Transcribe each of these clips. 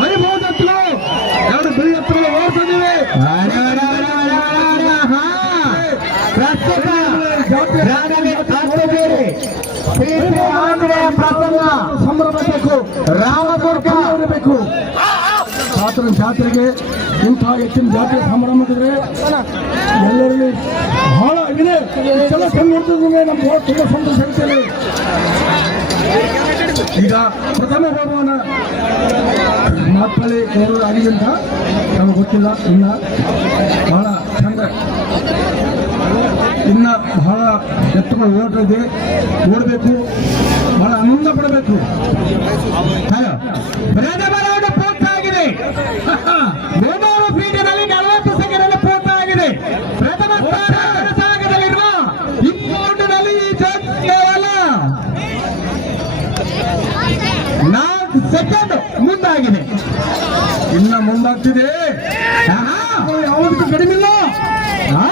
ವೈಭವದ ಎರಡು ಬಿಳಿ ಎತ್ತುಗಳು ಆಂಜನೇಯ ಪ್ರಸನ್ನ ಸಂಭ್ರಮಬೇಕು. ರಾಮದುರ್ಗ. ಇರಬೇಕು ಜಾತ್ರೆ ಜಾತ್ರೆಗೆ ಇಂಥ ಹೆಚ್ಚಿನ ಜಾತ್ರೆ ಸಂಭ್ರಮಿಸಿದ್ರೆ ಎಲ್ಲರಲ್ಲಿ ಬಹಳ ಇದೆ. ಇಷ್ಟೆಲ್ಲ ಕಂಡು ನೋಡ್ತಿದ್ರೆ ನಮ್ಗೆ ತುಂಬ ಸಂತೋಷ ಆಗ್ತದೆ ಈಗ ಪ್ರಥಮ ಬಹುಮಾನ. ಮಾತಲ್ಲಿ ಏನಾದ್ರು ಆಗಿದೆ ಅಂತ ನಮಗೆ ಗೊತ್ತಿಲ್ಲ ಇನ್ನ ಬಹಳ ಚಂದ. ಇನ್ನ ಬಹಳ ಎತ್ತುಗಳು ಓಟ ಇದೆ. ಓಡಬೇಕು. ಬಹಳ ಆನಂದ ಪಡಬೇಕು. ಹಲೋ ಬರೋದು ಪೂರ್ತಿ ಪೂರ್ತಿಯಾಗಿದೆ ಮುಂದಾಗ್ತಿದೆ ಆಹಾ, ಯಾವುದಕ್ಕೂ ಕಡಿಮೆ ಇಲ್ಲ ಆ,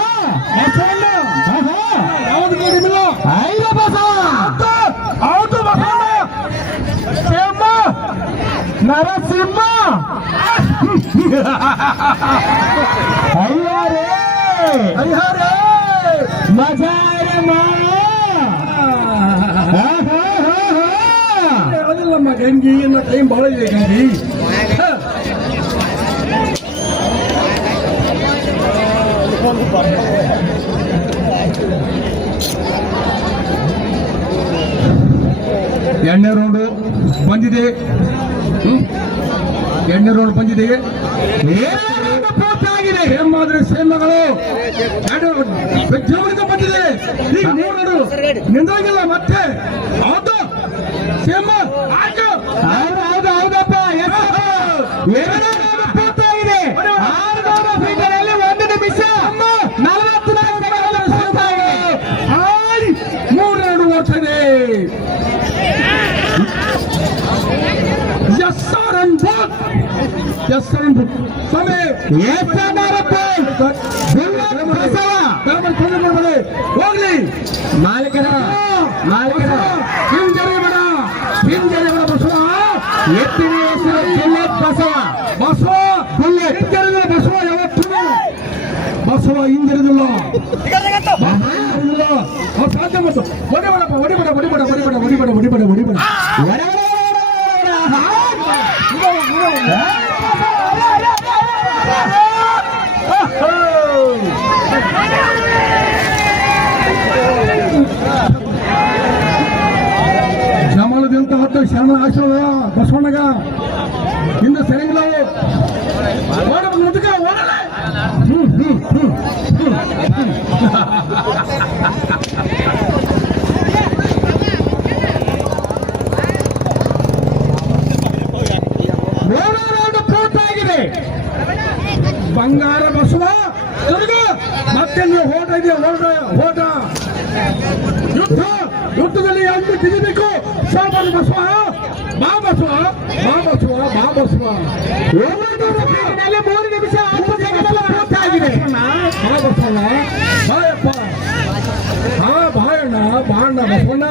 ಬಸವಣ್ಣ, ಆಹಾ, ಯಾವುದಕ್ಕೂ ಕಡಿಮೆ ಇಲ್ಲ ಐದ ಬಸವ. ಹೌದು ಬಸವಣ್ಣ ಸಿಂಹ. ನರಸಿಂಹ. ಅಯ್ಯಾರೇ ಹರಿಹರ. ಮಜಾರ ಅದಿಲ್ಲಮ್ಮ ಗಂಗಿ ಇನ್ನ ಟೈಮ್ ಬಹಳ ಇದೆ ಗಂಗಿ. ಎಣ್ಣೆ ರೌಂಡು ಬಂದಿದೆ. ಎಣ್ಣೆ ರೌಂಡ್ ಬಂದಿದೆ. ಪೂರ್ತಿಯಾಗಿದೆ ಸೇಮ್ ಮಾದರಿ ಸೇಮ್ ಮಗಳು. ಎರಡು ಬಂದಿದೆ. ಈಗ ಮೂರು ನಿಂದಾಗಿಲ್ಲ ಮತ್ತೆ. ಹೌದು. ಸೇಮ್ ಆಯ್ತು. ಹೌದು ಹೌದು ಹೌದಪ್ಪ. ಎರಡು ಪೂರ್ತಿಯಾಗಿದೆ ಆರುನೂರು ಫೀಟರಲ್ಲಿ ಒಂದು ನಿಮಿಷ ನಲವತ್ತು ನಾಲ್ಕು ಪೂರ್ತಿಯಾಗಿದೆ ಹಾಯ್ ಮೂರೆರಡು ಓಡ್ತದೆ S R N book S R N book ಸ್ವಾಮಿ ಎಸ್ಎಂಆರ್ಎಫ್ ಬಸವ ಗಮನ ಕೊಂಡು ಬರ್ಬೇಡಿ. ಹೋಗ್ಲಿ ಮಾಲೀಕರ ಮಾಲೀಕರ ಹಿಂಜರಿ ಬೇಡ ಹಿಂಜರಿ ಬೇಡ ಬಸವ ಎತ್ತಿನ ಹೆಸರು ಬುಲೆಟ್ ಬಸವ ಬಸವ ಬುಲೆಟ್ ಹಿಂಜರಿದ ಬಸವ ಯಾವತ್ತೂ ಬಸವ ಹಿಂಜರಿದಿಲ್ಲ ಬಸವ ಹಿಂಜರಿದಿಲ್ಲ. ಅವ್ನು ಸಾಧ್ಯ ಮತ್ತು ಹೊಡಿಬೇಡಪ್ಪ ಹೊಡಿಬೇಡ ಹೊಡಿಬೇಡ ಹೊಡಿಬೇಡ ಹೊಡಿಬೇಡ ಹೊಡಿಬೇಡ ಹೊಡಿಬೇಡ ಜಮಲದಿಂದ ಹತ್ತು ಶರಣ ಆಶ್ರಯ ಬಸವಣ್ಣಗ ಹಿಂದೆ ಸರಿಗಿಲ್ಲ ಅವು ಓಡಬೇಕು ಮುದುಕ ಓಡಲೆ ಹ್ಮ್ ಹ್ಮ್ ಹ್ಮ್ ಹ್ಮ್ ಮೂರು ರೌಂಡ್ ಪೂರ್ತಿಯಾಗಿದೆ ಬಂಗಾರ ಬಸವ ತಿರುಗು ಮತ್ತೆ ನೀವು ಹೋಟ ಇದೆಯಾ ಹೋಟ ಹೋಟ ಯುದ್ಧ ಯುದ್ಧದಲ್ಲಿ ಅಂದು ತಿನ್ನಬೇಕು ಸಾಬಾನು ಬಸವ ಬಾ ಬಸವ ಬಾ ಬಸವ ಬಾ ಬಸವ ಒಂಬತ್ತೂರು ಫೀಟಿನಲ್ಲಿ ಮೂರು ನಿಮಿಷ ಹತ್ತು ಸೆಕೆಂಡ್ ಪೂರ್ತಿಯಾಗಿದೆ ಬಾ ಬಸವ ಬಾಯಪ್ಪ ಹಾ ಬಾಯಣ್ಣ ಬಾಣ್ಣ ಬಸವಣ್ಣ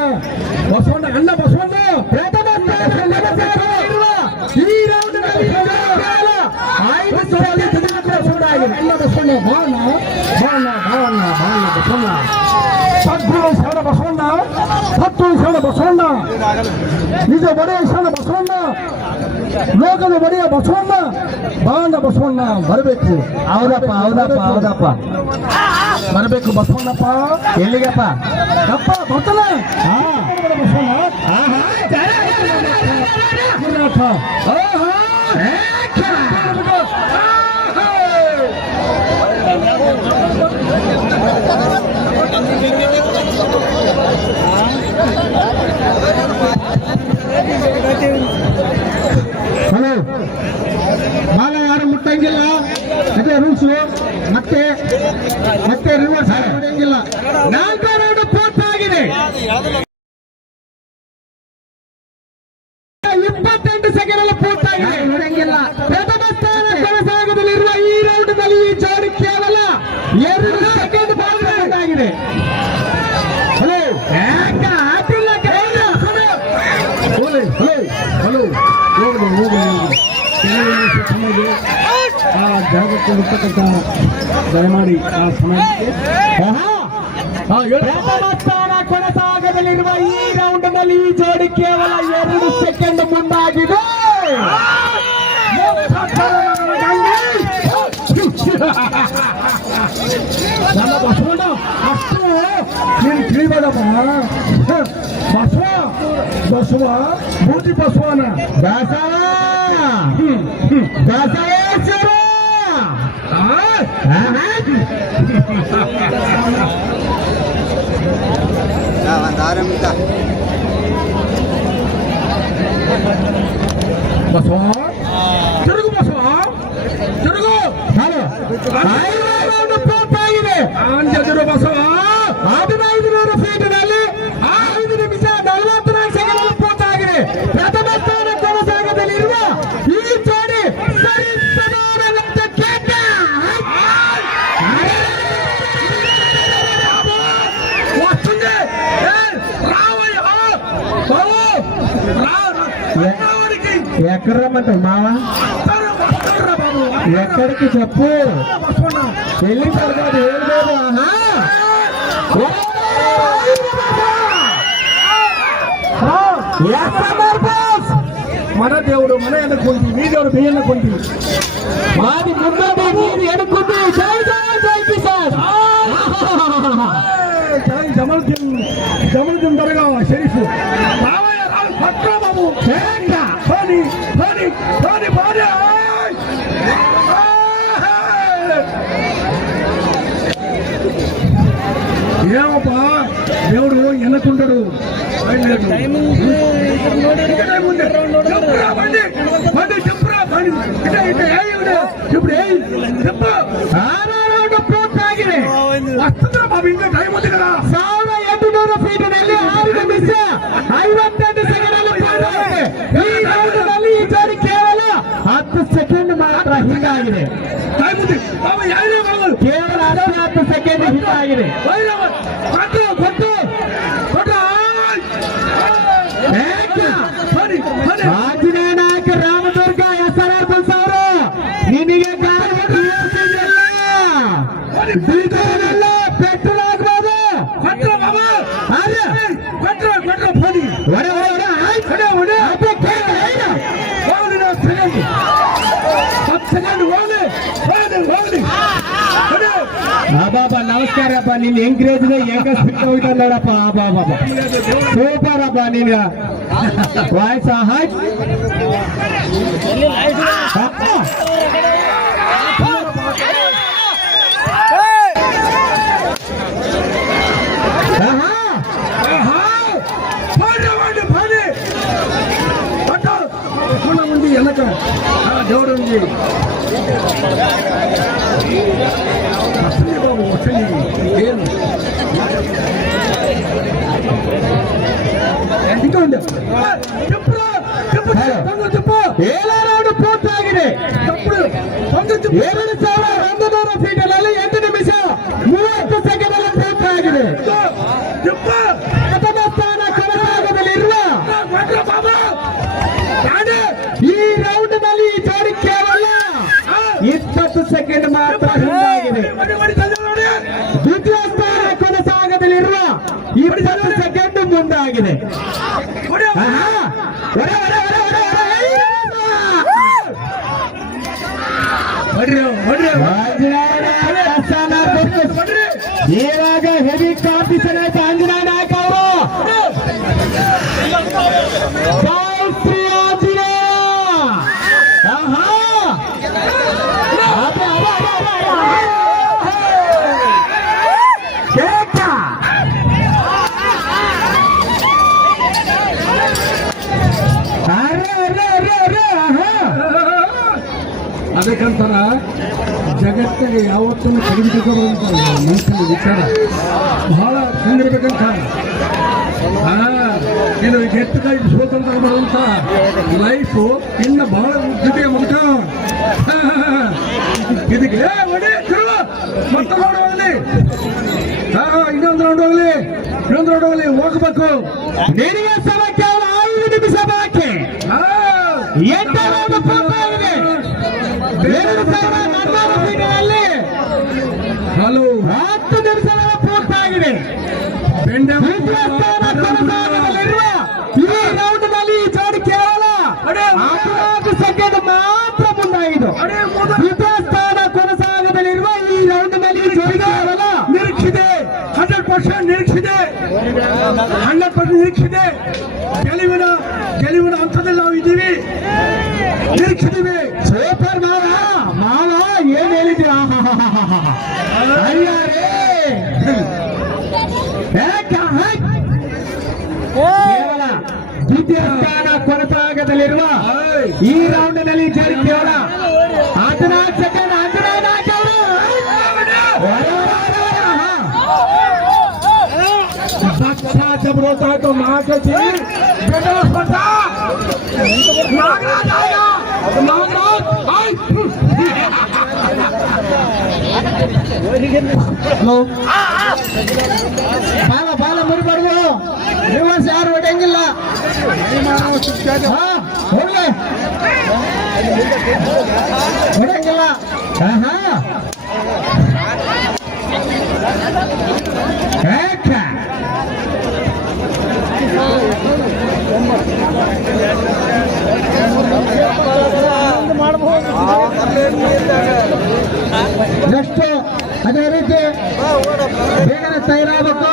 ಬಸವಣ್ಣ ಅಣ್ಣ ಬಸವಣ್ಣ ಪ್ರಥಮ ಸ್ಥಾನ ಕೊನೆಸಾಗಲಿರುವ ಈ ರೌಂಡ್ನಲ್ಲಿ ಕೇವಲ ಐದು ಸೆಕೆಂಡ್ ಮುಂದಾಗಿದೆ ಅಣ್ಣ ಬಸವಣ್ಣ ಬಾಣ ಬಾಣ ಬಾಣ ಬಾಣ ಬಸವಣ್ಣ ಸದ್ಗುರು ಶರಣ ಬಸವಣ್ಣ ಸತ್ತು ಶರಣ ಬಸವಣ್ಣ. ನಿಜ ಒಡೆಯ ಶರಣ ಬಸವಣ್ಣ. ಲೋಕದ ಒಡೆಯ ಬಸವಣ್ಣ. ಬಾಂಡ ಬಸವಣ್ಣ ಬರಬೇಕು. ಹೌದಪ್ಪ ಹೌದಪ್ಪ ಹೌದಪ್ಪ. ಬರಬೇಕು ಬಸವಣ್ಣಪ್ಪ. ಎಲ್ಲಿಗಪ್ಪ? ಅಪ್ಪ ಬರ್ತಾನೆ ಬಸವಣ್ಣ ಹಲೋ. ಬಾಲ ಯಾರು ಮುಟ್ಟಂಗಿಲ್ಲ? ಅದೇ ರೂಲ್ಸ್ ಮತ್ತೆ ಮತ್ತೆ ರಿವರ್ಸ್ ಮಾಡಂಗಿಲ್ಲ ನಾಲ್ಕು ರೌಂಡ್ ಪೂರ್ತಿಯಾಗಿದೆ ಇಪ್ಪತ್ತೆಂಟು ಸೆಕೆಂಡ್ ಅಲ್ಲಿ ಪೂರ್ತಿಯಾಗಿದೆ ಹೊಡೆಯಂಗಿಲ್ಲ ಪ್ರಥಮ ಸ್ಥಾನ ಕೊನೆಸಾಗದಲ್ಲಿರುವ ಈ ರೌಂಡ್ನಲ್ಲಿ ಈ ಜೋಡಿ ಕೇವಲ ಎರಡು ಸೆಕೆಂಡ್ ಬಾಲ್ಗಳಾಗಿದೆ ಹಲೋ. ಹಲೋ. ಹಲೋ ಹೋಗ್ಲಿ ಹೋಗ್ಲಿ ಸಮಯಕ್ಕೆ ಆ ಜಾಗಕ್ಕೆ ಇರ್ತಕ್ಕಂಥ ದಯಮಾಡಿ ಆ ಸ್ಥಾನ ಕೊನೆಸಾಗದಲ್ಲಿರುವ ಈ ರೌಂಡ್ನಲ್ಲಿ ಈ ಜೋಡಿ ಕೇವಲ ಎರಡು ಸೆಕೆಂಡ್ ಮುಂದಾಗಿದೆ. Ha ha ha ನೀನು ತಿಳಿಬೇಡಪ್ಪ ಹ, ಬಸವ ಬಸವ ಬೂದಿ ಬಸವನ ಬಸವ ಬಸವೇಶ್ವರ ಆಹಾ! ಒಂದು ಆರಂಭಿಕ ಬಸವ ತಿರುಗು ಬಸವ ತಿರುಗು ಹಲೋ ಐದನೇ ರೌಂಡ್ ಪೂರ್ತಿಯಾಗಿದೆ ಆಂಜದರು ಬಸವ ಹದಿನೈದು ನೂರು ಫೀಟ್ನಲ್ಲಿ ಐದು ನಿಮಿಷ ನಲವತ್ನಾಲ್ಕು ಸೆಕೆಂಡ್ ಪೂರ್ತಿಯಾಗಿದೆ ಪ್ರಥಮ ಸ್ಥಾನ ಕೊನೆಸಾಗದಲ್ಲಿರುವ ಈ ಜೋಡಿ ಸರಿ ಸಮಾನವಾದ ಕೇಟ వస్తుంది ఏయ్, రావయ్య బాబు రా రా. రావడానికి ఎక్కడమ్మంట మావా వస్తారు, వస్తారురా బాబు ఎక్కడికి చెప్పు? పెళ్ళి సరికాదు ఏం లేదు మన దేవుడు మన ఎన్నుకుంది మీ దేవుడు మీ ఎన్నుకుంది. మాది ముందు మీది ఎడుకుంది జై జై జై కిసాన్. జమల్దిన్ జమల్దిన్ దొరగా షరీఫ్. రావయ్య రావు పట్రా బాబు. ఏమప్పా దేవుడు ఎన్నుకుంటాడు? ఇప్పుడు చెప్పు. బాబు ఇంకా టైం ఉంది కదా. ಯಾರೇ ಕೇವಲ ಹತ್ತು ಸೆಕೆಂಡ್ ಹಿಂದಾಗಿದೆ ಆಗಿದೆ. ಬನ್ನಿ Ramadurga S R R bus ಅವರು ನಿನಗೆ ಕಾರ್ಯಕ್ಕೆ ನಿನ್ ಎಂಕರೇಜ್ ಹೆಂಗ ಸ್ಪಿಟ್ ಹೋಗ್ತಾ ನೋಡಪ್ಪ ಬಾಬಾ ಸೂಪರ್ ಅಪ್ಪ ನೀನ್ ವಾಯ್ಸ್ ಹಾಯ್ ಎಲ್ಲ ದೇವರ ಏಳನಾಡು ಪೂರ್ತಿಯಾಗಿದೆ. ಏಳು ಎಂಟು ನಿಮಿಷ ಮೂವತ್ತು ಸೆಕೆಂಡ್ ಪೂರ್ತಿಯಾಗಿದೆ. ಪ್ರಥಮ ಈ ರೌಂಡ್ನಲ್ಲಿ ಜೋಡಿ ಕೇವಲ ಇಪ್ಪತ್ತು ಸೆಕೆಂಡ್ ಮಾತ್ರ ಹಿಂದಾಗಿದೆ. ದ್ವಿತೀಯ ಸ್ಥಾನ ಕೊನೆಸಾಗದಲ್ಲಿರುವ ಇಪ್ಪತ್ತು ಸೆಕೆಂಡ್ ಮುಂದಾಗಿದೆ. ಕೊಡಿ ಆಹಾ! ಅದಕ್ಕಂತಾರ ಜಗತ್ತಿಗೆ ಯಾವತ್ತೂ ಕಡಿಮೆ ಮನುಷ್ಯನ ವಿಚಾರ. ಬಹಳ ಕಂಡಿರ್ಬೇಕಂತ ಇದು ಎತ್ತು ಕೈ ಸ್ವತಂತ್ರ ಬರುವಂತ ಲೈಫ್ ಇನ್ನು ಬಹಳ ಜೊತೆಗೆ ಮುಗಿತ ಇದಕ್ಕೆ. ಮತ್ತೆ ರೌಂಡ್ ಹೋಗ್ಲಿ ಹಾ ಇನ್ನೊಂದು ರೌಂಡ್ ಹೋಗ್ಲಿ ಇನ್ನೊಂದು ರೌಂಡ್ ಹೋಗ್ಲಿ ಹೋಗ್ಬೇಕು. ನಿನಗೆ ಸಲ ಕೇವಲ ಐದು ನಿಮಿಷ ಬಾಕಿ. ಹಾ. ಎಂಟು ರೌಂಡ್ ಪೂರ್ತಿಯಾಗಿದೆ ಎರಡು ಸಾವಿರ ನಾನ್ನೂರು ಫೀಟ್ನಲ್ಲಿ ಹಲೋ ಹತ್ತು ದ್ವಿತೀಯ ಸ್ಥಾನ ಕೊನೆಸಾಗಲಿರುವ ಈ ರೌಂಡ್ನಲ್ಲಿ ಈ ಜೋಡಿ ಕೇವಲ ಹದಿನಾಲ್ಕು ಸೆಕೆಂಡ್ ಮಾತ್ರ ದ್ವಿತೀಯ ಸ್ಥಾನ ಕೊನೆಸಾಗದಲ್ಲಿರುವ ಈ ರೌಂಡ್ನಲ್ಲಿ ಈ ಜೋಡಿ ಕೇವಲ ನಿರೀಕ್ಷಿದೆ ಹಂಡ್ರೆಡ್ ಪರ್ಸೆಂಟ್ ನಿರೀಕ್ಷಿದೆ ಹಂಡ್ರೆಡ್ ಪರ್ಸೆಂಟ್ ನಿರೀಕ್ಷಿದೆ ಕೇವಲ ದ್ವಿತೀಯ ಸ್ಥಾನ ಕೊನೆಸಾಗದಲ್ಲಿರುವ ಈ ರೌಂಡ್ನಲ್ಲಿ ಜರಿ ಕೇವಲ ಹದಿನಾಲ್ಕು ಸೆಕೆಂಡ್ ಹದಿನಾಲ್ಕು बच्चा जब रोता है तो माँ के थी बेटा सोचा नागराज आएगा नागराज आई ಹಾ, ಆಹಾ. ಏಕ. ನೆಕ್ಸ್ಟ್ ಅದೇ ರೀತಿ ಬೇಗನೆ ತಯಾರಾಗಬೇಕು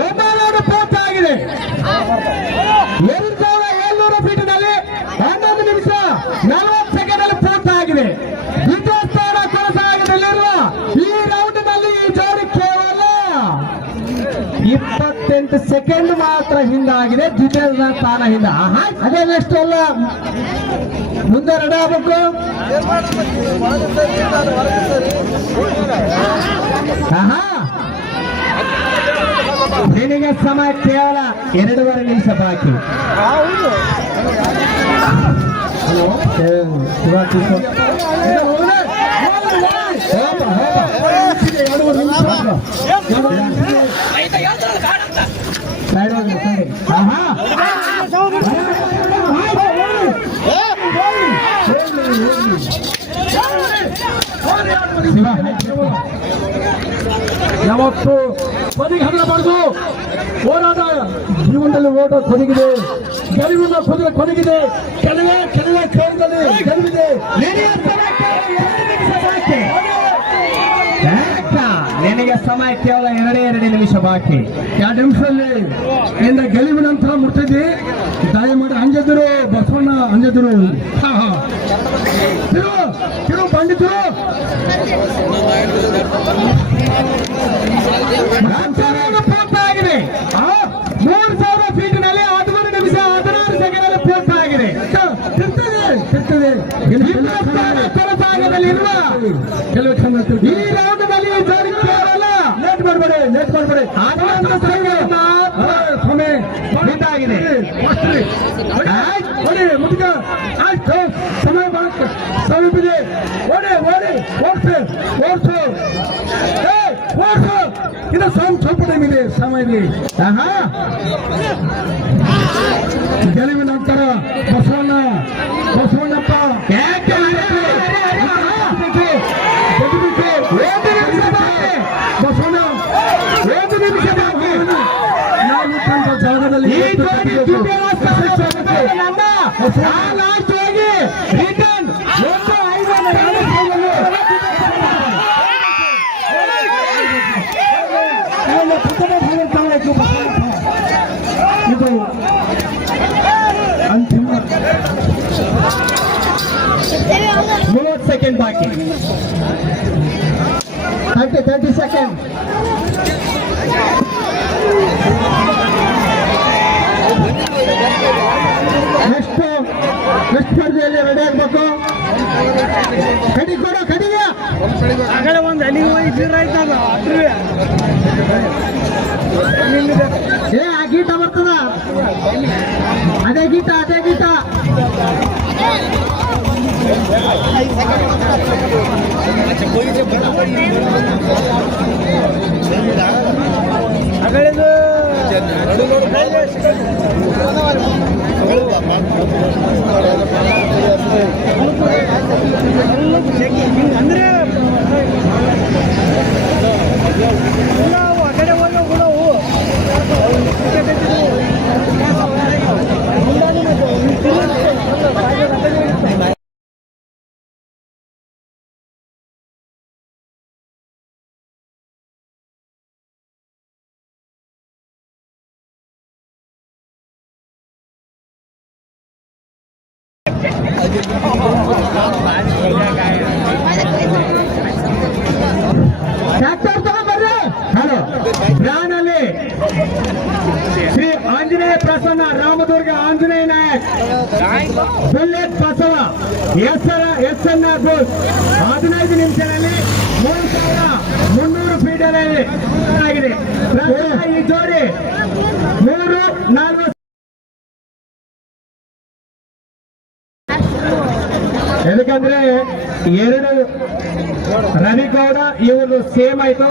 ಓಮನಾಡು ಪೂರ್ತಿ ಆಗಿದೆ. ಎರಡು ಸಾವಿರದ ಏಳ್ನೂರು ಫೀಟ್ನಲ್ಲಿ ಹನ್ನೊಂದು ನಿಮಿಷ ನಲವತ್ತು ಸೆಕೆಂಡ್ ಅಲ್ಲಿ ಪೂರ್ತಿ ಆಗಿದೆ. ದ್ವಿತೀಯ ಸ್ಥಾನ ಕೊನಸಾಗದಲ್ಲಿರುವ ಈ ರೌಂಡ್ನಲ್ಲಿ ಈ ಜೋಡಿ ಕೇವಲ ಇಪ್ಪತ್ತೆಂಟು ಸೆಕೆಂಡ್ ಮಾತ್ರ ಹಿಂದಾಗಿದೆ ದ್ವಿತೀಯ ಸ್ಥಾನ ಹಿಂದ. ಅದೇ ನೆಕ್ಸ್ಟ್ ಅಲ್ಲ. ಮುಂದೆ ರೆಡಿ ಆಗ್ಬೇಕು. ನಿನಗೆ ಸಮಯ ಕೇವಲ ಎರಡೂವರೆ ನಿಮಿಷ ಬಾಕಿ ಹಲೋ ಶಿವ ಕಿಶೋರ್. ಹೋಪ, ಹೋಪ. ಸೈಡ್ ಹೋಗಿ, ಸೈಡ್. ಆಹಾ. ಶಿವ ಯಾವತ್ತು ಬದಿಗೆ ಹಗಲಬಾರ್ದು ಹೋರಾಟ. ಜೀವನದಲ್ಲಿ ಓಟ ಕೊನೆಗಿದೆ. ಗೆಲುವಿನ ಕೊನೆಗೆ ಕೊನೆಗಿದೆ. ಕೆಲವೇ ಕೆಲವೇ ಕ್ಷಣದಲ್ಲಿ ಗೆಲುವಿದೆ. ನಿನಗೆ ಸಮಯ ಕೇವಲ ಎರಡು ಎರಡೇ ನಿಮಿಷ ಬಾಕಿ. ಎರಡು ನಿಮಿಷದಲ್ಲಿ ಇಂದ ಗೆಲುವಿನ ನಂತರ ಮುಟ್ಟಿದ್ದಿ ದಯಮಾಡಿ ಅಂಜದ್ರು ಬಸವಣ್ಣ ಅಂಜದ್ರು ಹಾ ಹಾ. ತಿರು ತಿರು ಬಂದಿದ್ರು ಕೆಲವು ಕ್ಷಣ ಈ ರೌಂಡ್ನಲ್ಲಿ ಜೋಡಿ ಕೇವಲ ಲೇಟ್ ಮಾಡಬೇಡಿ ಲೇಟ್ ಮಾಡಬೇಡಿ. ಸೆಕೆಂಡ್ ಮಾತ್ರ. ಸಮಯ ಮುಟ್ಕ ಆಯ್ತು ಸಮೀಪಿದೆ ಓಡಿ ಓಡಿ. ಓಡ್ಸು ಓಡ್ಸು. ಓಡ್ಸು. ಇದು ಸ್ವಲ್ಪ ಸ್ವಲ್ಪ ಟೈಮ್ ಇದೆ ಸಮಯ ಇದೆ ಆಹಾ. ಗೆಲುವಿನ ನಂತರ ಬಸವಣ್ಣ ಬಸವಣ್ಣಪ್ಪ. ನಮ್ಮ ಆ ಲಾಸ್ಟ್ ಹೋಗಿ ರಿಟರ್ನ್ ಒಂದು ಐವತ್ತು ರನ್ ಹೋಗಲು. ಅವನ ಪ್ರಥಮ ಫಲಿತಾಂಶ ಇದು ಅಂತಿಮ ಮೂವತ್ತು ಸೆಕೆಂಡ್ ಬಾಕಿ ತರ್ಟಿ ತರ್ಟಿ ಸೆಕೆಂಡ್ ಎಷ್ಟು ಎಷ್ಟು ಕಡಿ ಕೊಡು ಕಡಿಗೆ ಏ ಆ ಗೀಟ ಬರ್ತದ? ಅದೇ ಗೀಟ ಅದೇ ಗೀಟ ಟ್ರ್ಯಾಕ್ಟರ್ ಶ್ರೀ ಆಂಜನೇಯ ಪ್ರಸನ್ನ, ರಾಮದುರ್ಗ ಆಂಜನೇಯ ನಾಯಕ್. ಬುಲ್ಲೆಟ್ ಬಸವ ಹೆಸರ ಎಸ್ಎನ್ ಬೋಸ್. ಹದಿನೈದು ನಿಮಿಷದಲ್ಲಿ ಮೂರು ಸಾವಿರ ಮುನ್ನೂರು ಫೀಟರ್ ಆಗಿದೆ. ಈ ಜೋಡಿ ಮೂರು, ನಾಲ್ಕು ಯಾಕಂದ್ರೆ ಎರಡು ರವಿಗೌಡ ಇವರು ಸೇಮ್ ಆಯ್ತು.